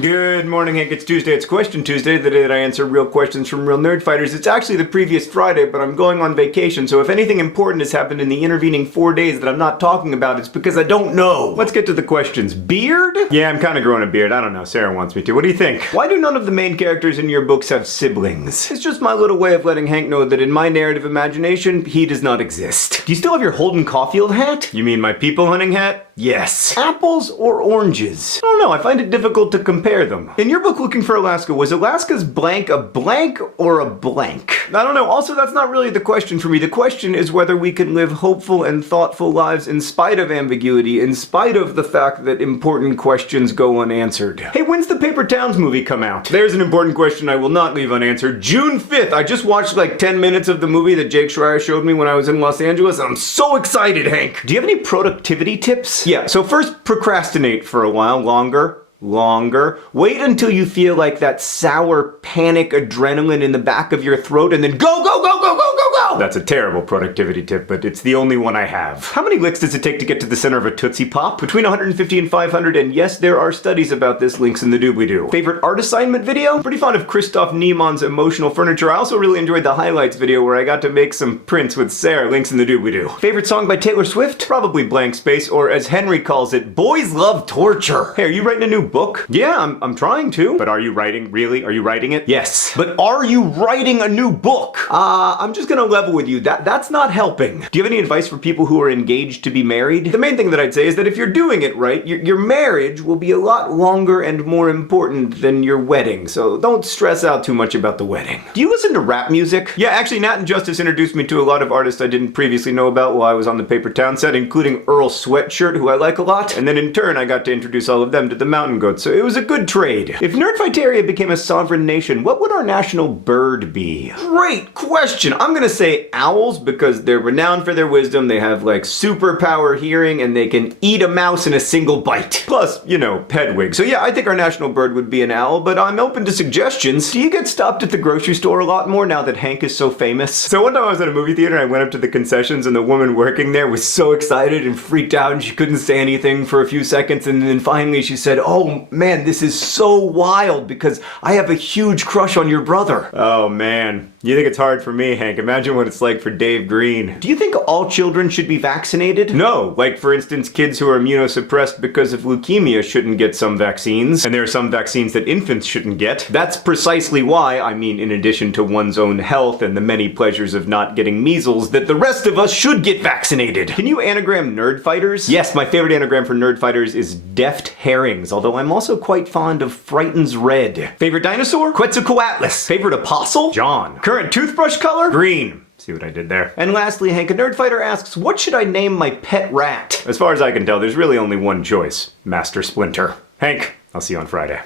Good morning, Hank. It's Tuesday. It's Question Tuesday, the day that I answer real questions from real nerdfighters. It's actually the previous Friday, but I'm going on vacation, so if anything important has happened in the intervening 4 days that I'm not talking about, it's because I don't know. Let's get to the questions. Beard? Yeah, I'm kind of growing a beard. I don't know. Sarah wants me to. What do you think? Why do none of the main characters in your books have siblings? It's just my little way of letting Hank know that in my narrative imagination, he does not exist. Do you still have your Holden Caulfield hat? You mean my people hunting hat? Yes. Apples or oranges? I don't know. I find it difficult to compare them. In your book, Looking for Alaska, was Alaska's blank a blank or a blank? I don't know. Also, that's not really the question for me. The question is whether we can live hopeful and thoughtful lives in spite of ambiguity, in spite of the fact that important questions go unanswered. Hey, when's the Paper Towns movie come out? There's an important question I will not leave unanswered. June 5th. I just watched like 10 minutes of the movie that Jake Schreier showed me when I was in Los Angeles, and I'm so excited, Hank. Do you have any productivity tips? Yeah, so first, procrastinate for a while longer. Wait until you feel like that sour panic adrenaline in the back of your throat and then go. That's a terrible productivity tip, but it's the only one I have. How many licks does it take to get to the center of a Tootsie Pop? Between 150 and 500, and yes, there are studies about this, links in the doobly-doo. Favorite art assignment video? Pretty fond of Christoph Niemann's Emotional Furniture. I also really enjoyed the highlights video where I got to make some prints with Sarah, links in the doobly-doo. Favorite song by Taylor Swift? Probably Blank Space, or as Henry calls it, Boys Love Torture. Hey, are you writing a new book? Yeah, I'm trying to. But are you writing, really? Are you writing it? Yes. But are you writing a new book? I'm just gonna level with you. That's not helping. Do you have any advice for people who are engaged to be married? The main thing that I'd say is that if you're doing it right, your marriage will be a lot longer and more important than your wedding, so don't stress out too much about the wedding. Do you listen to rap music? Yeah, actually, Nat and Justice introduced me to a lot of artists I didn't previously know about while I was on the Paper Town set, including Earl Sweatshirt, who I like a lot, and then in turn I got to introduce all of them to the Mountain Goats, so it was a good trade. If Nerdfighteria became a sovereign nation, what would our national bird be? Great question! I'm gonna say owls, because they're renowned for their wisdom, they have like superpower hearing, and they can eat a mouse in a single bite. Plus, you know, Pedwig. So yeah, I think our national bird would be an owl, but I'm open to suggestions. Do you get stopped at the grocery store a lot more now that Hank is so famous? So one time I was at a movie theater and I went up to the concessions and the woman working there was so excited and freaked out and she couldn't say anything for a few seconds, and then finally she said, "Oh man, this is so wild because I have a huge crush on your brother." Oh man. You think it's hard for me, Hank. Imagine what it's like for Dave Green. Do you think all children should be vaccinated? No. Like, for instance, kids who are immunosuppressed because of leukemia shouldn't get some vaccines, and there are some vaccines that infants shouldn't get. That's precisely why, I mean, in addition to one's own health and the many pleasures of not getting measles, that the rest of us should get vaccinated. Can you anagram Nerdfighters? Yes, my favorite anagram for Nerdfighters is Deft Herrings, although I'm also quite fond of Frightens Red. Favorite dinosaur? Quetzalcoatlus. Favorite apostle? John. Current toothbrush color? Green. See what I did there? And lastly, Hank, a Nerdfighter asks, what should I name my pet rat? As far as I can tell, there's really only one choice. Master Splinter. Hank, I'll see you on Friday.